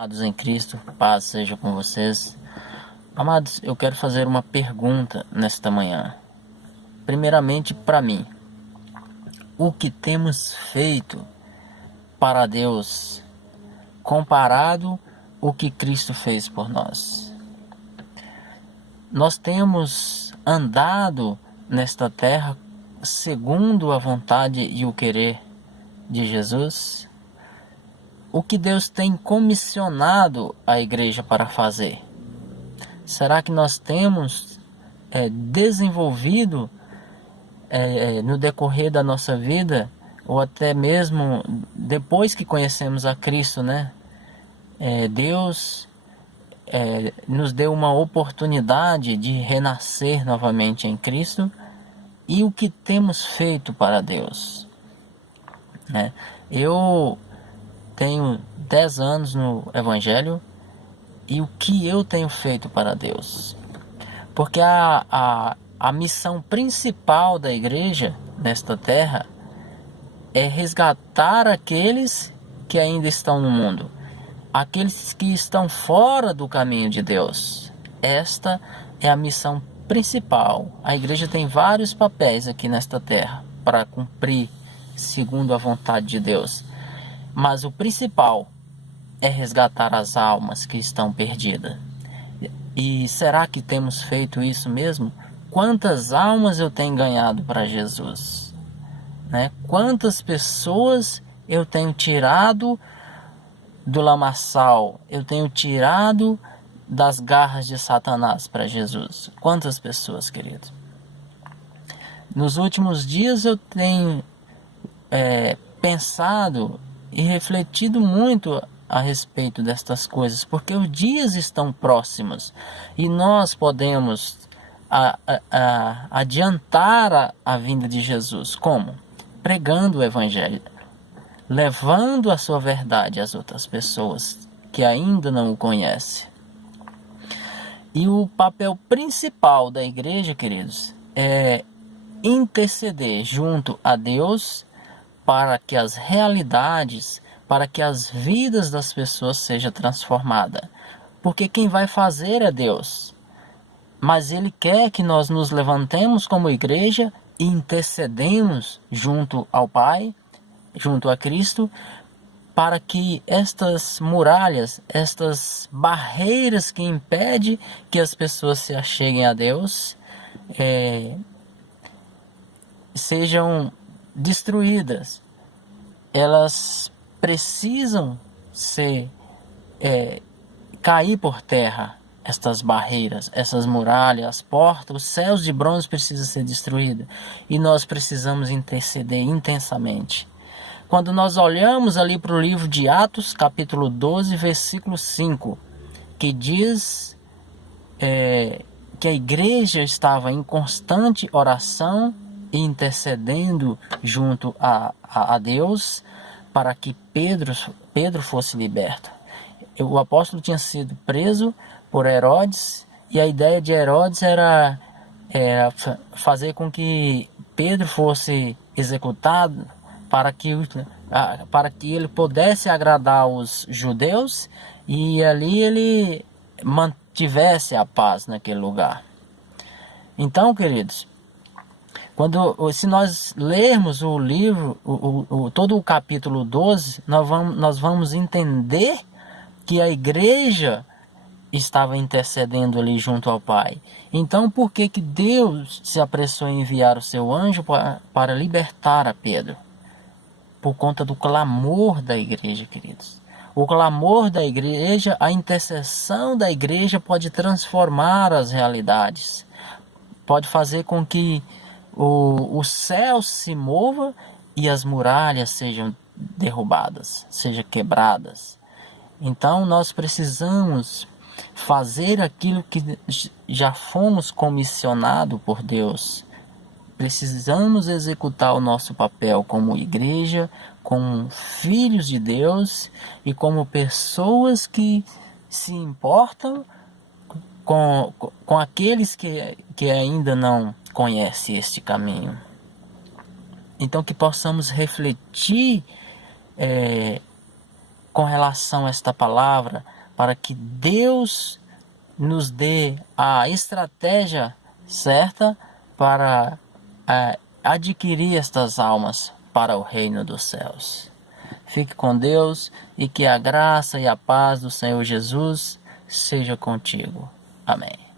Amados em Cristo, paz seja com vocês. Amados, eu quero fazer uma pergunta nesta manhã. Primeiramente para mim, o que temos feito para Deus comparado o que Cristo fez por nós? Nós temos andado nesta terra segundo a vontade e o querer de Jesus? O que Deus tem comissionado a igreja para fazer? Será que nós temos desenvolvido no decorrer da nossa vida, ou até mesmo depois que conhecemos a Cristo, né? Deus nos deu uma oportunidade de renascer novamente em Cristo. E o que temos feito para Deus, né? Eu tenho 10 anos no Evangelho, e o que eu tenho feito para Deus? Porque a missão principal da igreja nesta terra é resgatar aqueles que ainda estão no mundo, aqueles que estão fora do caminho de Deus. Esta é a missão principal. A igreja tem vários papéis aqui nesta terra para cumprir segundo a vontade de Deus, mas o principal é resgatar as almas que estão perdidas. E será que temos feito isso mesmo? Quantas almas eu tenho ganhado para Jesus, né? Quantas pessoas eu tenho tirado do lamaçal, eu tenho tirado das garras de Satanás para Jesus? Quantas pessoas, queridos? Nos últimos dias eu tenho pensado e refletido muito a respeito destas coisas, porque os dias estão próximos e nós podemos adiantar a vinda de Jesus. Como? Pregando o Evangelho, levando a sua verdade às outras pessoas que ainda não o conhecem. E o papel principal da igreja, queridos, é interceder junto a Deus para que as realidades, para que as vidas das pessoas sejam transformadas. Porque quem vai fazer é Deus. Mas Ele quer que nós nos levantemos como igreja e intercedemos junto ao Pai, junto a Cristo, para que estas muralhas, estas barreiras que impedem que as pessoas se acheguem a Deus, sejam destruídas. Elas precisam cair por terra, estas barreiras, essas muralhas, as portas, os céus de bronze precisam ser destruídos, e nós precisamos interceder intensamente. Quando nós olhamos ali para o livro de Atos, capítulo 12, versículo 5, que diz que a igreja estava em constante oração e intercedendo junto a Deus para que Pedro fosse liberto. O apóstolo tinha sido preso por Herodes, e a ideia de Herodes era fazer com que Pedro fosse executado para que ele pudesse agradar os judeus, e ali ele mantivesse a paz naquele lugar. Então, queridos, se nós lermos o livro, todo o capítulo 12, nós vamos entender que a igreja estava intercedendo ali junto ao Pai. Então, por que Deus se apressou em enviar o seu anjo para libertar a Pedro? Por conta do clamor da igreja, queridos. O clamor da igreja, a intercessão da igreja pode transformar as realidades. Pode fazer com que o céu se mova e as muralhas sejam derrubadas, sejam quebradas. Então nós precisamos fazer aquilo que já fomos comissionados por Deus. Precisamos executar o nosso papel como igreja, como filhos de Deus e como pessoas que se importam com aqueles que ainda não conhecem este caminho. Então que possamos refletir com relação a esta palavra, para que Deus nos dê a estratégia certa para adquirir estas almas para o reino dos céus. Fique com Deus e que a graça e a paz do Senhor Jesus seja contigo. Amém.